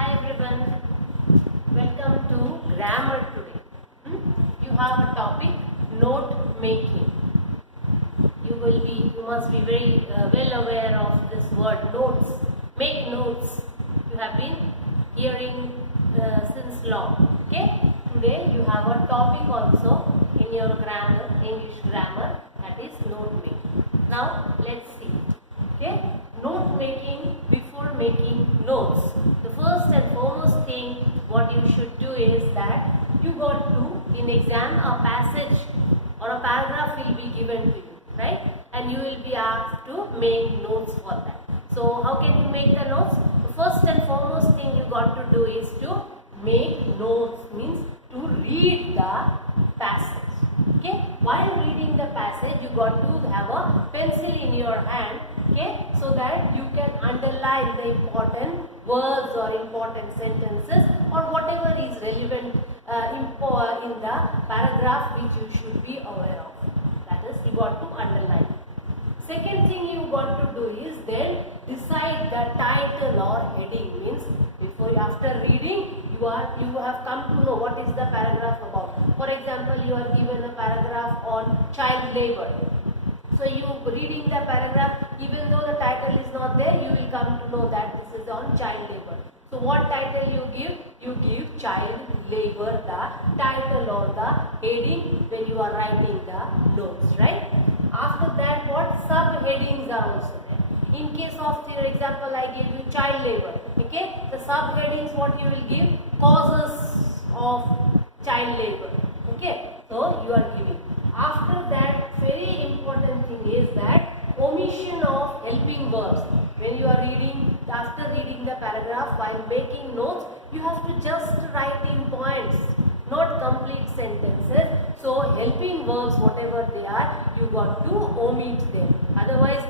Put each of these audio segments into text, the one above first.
Hi everyone, welcome to grammar today. You have a topic note making. You must be very well aware of this word notes. Make notes. You have been hearing since long. Okay. Today you have a topic also in your grammar, English grammar, that is note making. Now let's see. Okay. Note making before making notes. The first and foremost thing what you should do is that you got to, in exam, a passage or a paragraph will be given to you, right? And you will be asked to make notes for that. So how can you make the notes? The first and foremost thing you got to do is to make notes, means to read the passage. Okay, while reading the passage you got to have a pencil in your hand, okay, so that you can underline the important words or important sentences or whatever is relevant in the paragraph which you should be aware of. That is, you got to underline. Second thing you got to do is then decide the title or heading, means after reading you have come to know what is the paragraph about. For example, you are given a paragraph on child labor. So you reading the paragraph, even though the title is not there, you will come to know that this is on child labor. So what title you give? You give child labor the title or the heading when you are writing the notes, right? After that, what subheadings are also there. In case of, for example, I give you child labor, okay? The subheadings what you will give? Causes of child labor, okay? So you are giving. After that, very important thing is that omission of helping verbs. When you are reading, after reading the paragraph, while making notes, you have to just write in points, not complete sentences. So helping verbs, whatever they are, you got to omit them. Otherwise,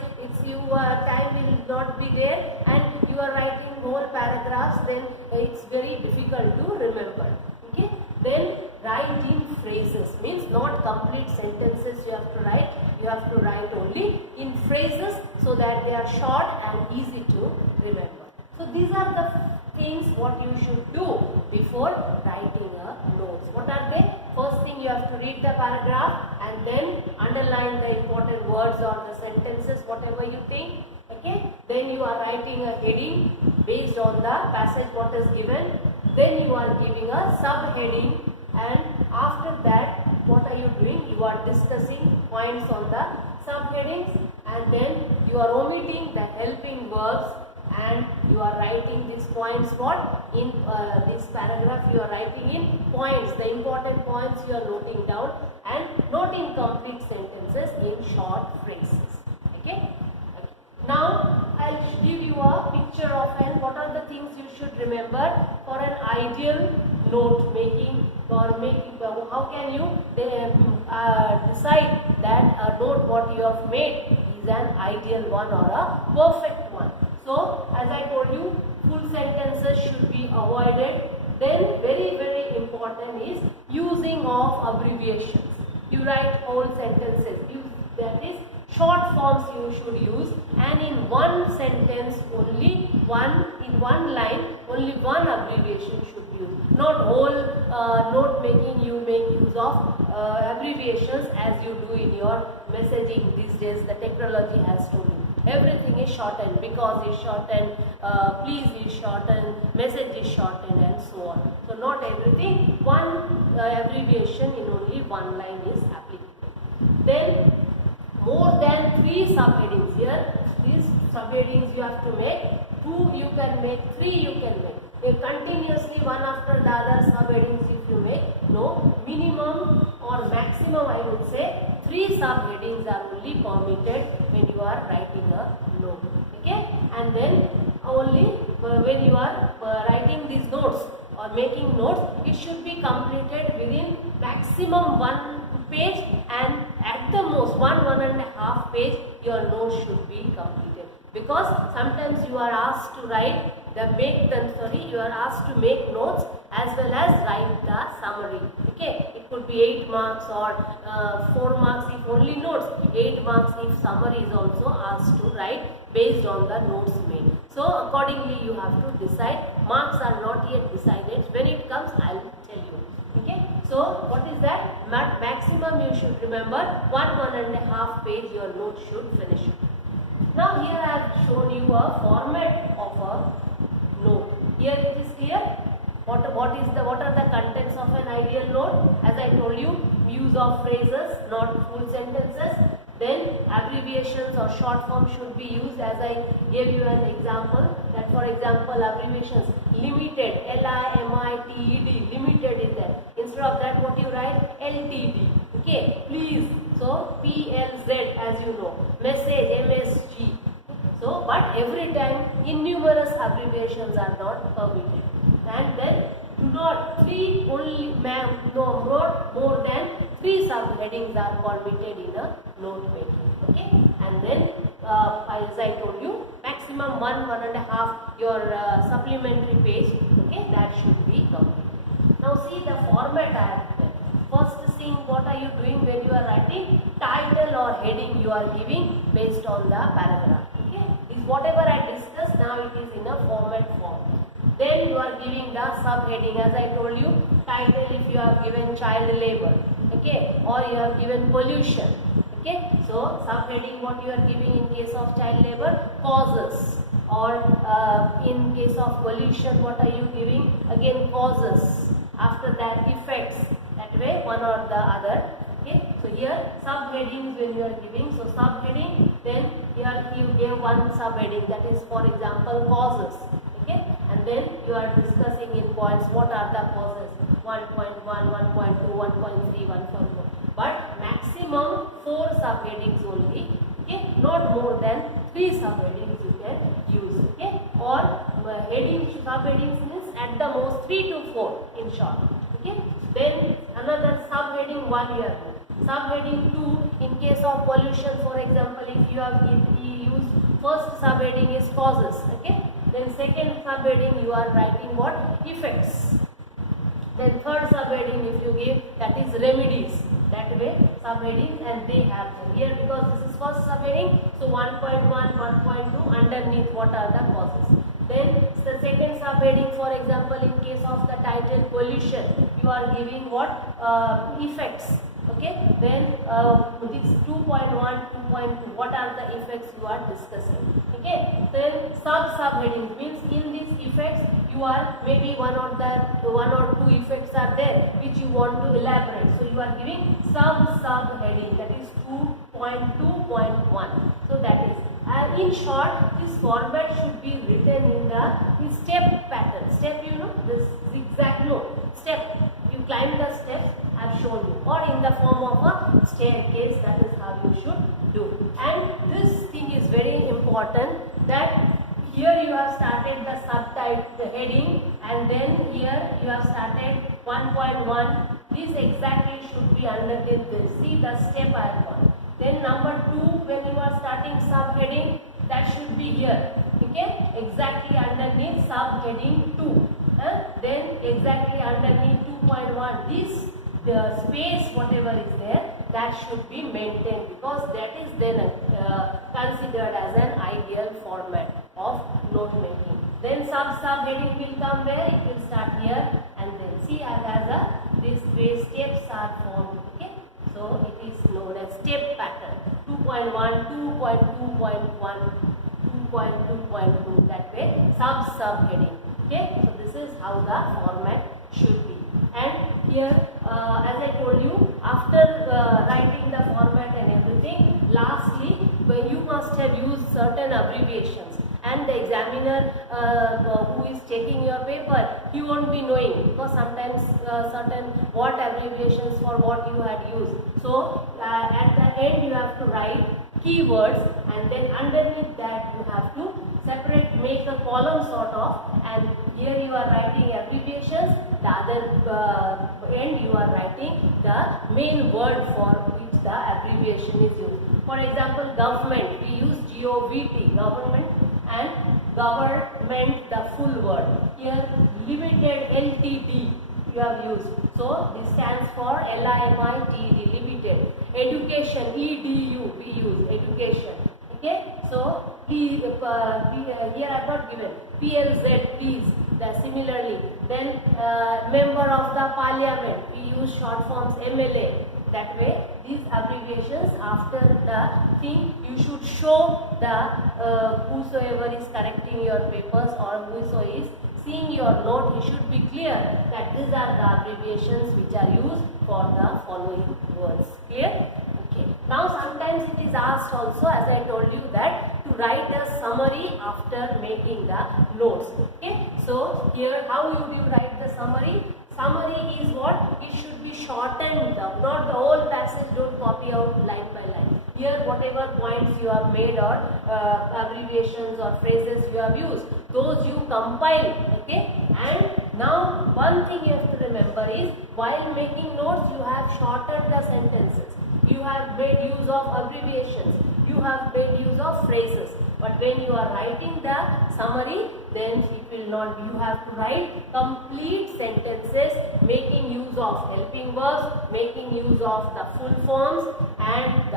time will not be there and you are writing whole paragraphs, then it's very difficult to remember. Okay. Then write in phrases, means not complete sentences you have to write. You have to write only in phrases so that they are short and easy to remember. So these are the things what you should do before writing a notes. What are they? First thing, you have to read the paragraph and then underline the important words or the sentences, whatever you think. Okay. Then you are writing a heading based on the passage what is given. Then you are giving a subheading, and after that what are you doing? You are discussing points on the subheadings, and then you are omitting the helping verbs, and you are writing these points what? In this paragraph you are writing in points, the important points you are noting down, and not in complete sentences, in short phrases. Okay. Now I'll give you a picture of what are the things you should remember for an ideal note making or making. How can you decide that a note what you have made is an ideal one or a perfect one? So as I told you, full sentences should be avoided. Then very important is using of abbreviations. You write whole sentences. That is, short forms you should use, and in one sentence only in one line only one abbreviation should be used. Not whole note making you make use of abbreviations as you do in your messaging these days. The technology has told you everything is shortened, because is shortened, please is shortened, message is shortened, and so on. So not everything, one abbreviation in only one line is applicable. Then more than 3 subheadings. Here these subheadings you have to make. 2 you can make, 3 you can make. Continuously one after the other subheadings if you make, no. Minimum or maximum, I would say 3 subheadings are only permitted when you are writing a note. Okay. And then only when you are writing these notes or making notes, it should be completed within maximum 1 page, and at the most 1.5 page your notes should be completed, because sometimes you are asked to write you are asked to make notes as well as write the summary. Okay, it could be 8 marks or 4 marks if only notes, 8 marks if summary is also asked to write based on the notes made. So accordingly you have to decide marks are not yet decided. When it comes, I'll tell you. Okay, so what is that? Maximum you should remember 1.5 page your note should finish. Now here I have shown you a format of a note. Here it is clear. What are the contents of an ideal note? As I told you, use of phrases, not full sentences. Then abbreviations or short form should be used, as I gave you an example. That for example, abbreviations limited, LIMITED, limited is there. Instead of that, what you write? LTD. Okay, please. So PLZ, as you know, message, MSG. So, but every time innumerous abbreviations are not permitted. And then do not more than 3 subheadings are permitted in a note making. Okay, and then as I told you, maximum 1.5 your supplementary page. Okay, that should be complete. Now see the format I have given. First thing, what are you doing when you are writing? Title or heading you are giving based on the paragraph. Okay, is whatever I discussed, now it is in a format form. Then you are giving the subheading, as I told you, title if you have given child labor, okay, or you have given pollution, okay. So subheading what you are giving in case of child labor, causes, or in case of pollution what are you giving? Again causes. After that effects. That way one or the other. Okay. So here subheadings when you are giving. So subheading, then here you gave one subheading, that is for example causes. Okay, and then you are discussing in points what are the causes, 1.1, 1.2, 1.3, 1.4, but maximum 4 subheadings only. Okay, not more than 3 subheadings you can use. Okay, or subheadings means at the most 3 to 4 in short. Okay, then another subheading 1 year. Subheading 2 in case of pollution, for example, if you have used first subheading is causes. Okay. Then second subheading you are writing what? Effects. Then third subheading if you give, that is remedies. That way subheadings, and they have them. Here because this is first subheading, so 1.1, 1.2 underneath what are the causes. Then the second subheading, for example, in case of the title pollution, you are giving what? Effects. Okay, then this 2.1, 2.2, what are the effects you are discussing? Okay, then subheading means in these effects you are maybe one or 2 effects are there which you want to elaborate. So you are giving subheading, that is 2.2.1. So that is. In short, this format should be written in step pattern. Step, you know, this zigzag note. Step. You climb the steps I have shown you, or in the form of a staircase. That is how you should do. And this thing is very important, that here you have started the subtitle, the heading, and then here you have started 1.1. This exactly should be underneath this. See the step I have got. Then number 2, when you are starting subheading, that should be here. Okay, exactly underneath subheading 2. Then exactly underneath 2.1, this the space whatever is there, that should be maintained, because that is then considered as an ideal format of note making. Then subheading will come where? It will start here, and then see as this way steps are formed. Okay, so it is known as step pattern. 2.1, 2.2.1, 2.2.2, that way subheading. Okay, so this is how the format should be. And here as I told you, after writing the format and everything, lastly you must have used certain abbreviations, and the examiner who is checking your paper, he won't be knowing, because sometimes certain what abbreviations for what you had used. So at the end you have to write keywords, and then underneath that you have to make a column sort of, and here you are writing abbreviations, the other end you are writing the main word for which the abbreviation is used. For example, government, we use GOVT, government, and government, the full word. Here limited, LTD you have used. So this stands for LIMITED, limited. Education, EDU we use, education. Okay, so here I have not given PLZ, please. Similarly, then member of the parliament, we use short forms MLA. That way, these abbreviations after the thing, you should show the whosoever is correcting your papers or whoso is seeing your note, he should be clear that these are the abbreviations which are used for the following words. Clear? Okay. Now sometimes it is asked also, as I told you, that to write a summary after making the notes. Okay. So here, how would you write the summary? Summary is what? It should be shortened down, not the whole passage. Don't copy out line by line. Here, whatever points you have made or abbreviations or phrases you have used, those you compile. Okay. And now one thing you have to remember is, while making notes, you have shortened the sentences. You have made use of abbreviations. You have made use of phrases. But when you are writing the summary, then it will not be. You have to write complete sentences, making use of helping verbs, making use of the full forms, and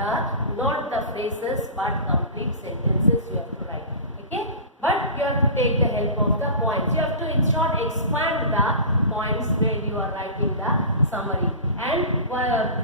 not the phrases but complete sentences you have to write. Okay? But you have to take the help of the points. You have to, in short, expand the points where you are writing the summary. And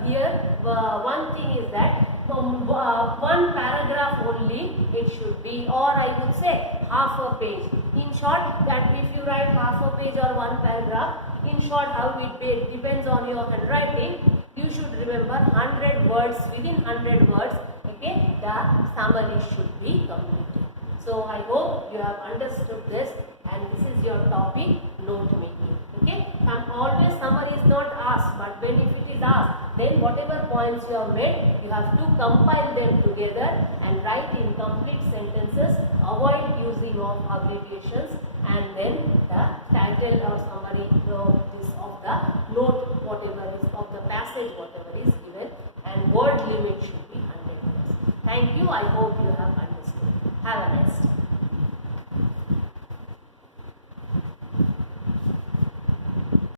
here, one thing is that one paragraph only it should be, or I would say half a page. In short, that if you write half a page or one paragraph, in short, how it depends on your handwriting. You should remember 100 words, within 100 words, okay, the summary should be completed. So I hope you have understood this, and this is your topic, note making. Okay, always summary is not asked, but when if it is asked, then whatever points you have made, you have to compile them together and write in complete sentences. Avoid using of abbreviations, and then the title or summary of the note, whatever is of the passage, whatever is given, and word limit should be 100 words. Thank you. I hope you have understood. Have a nice day.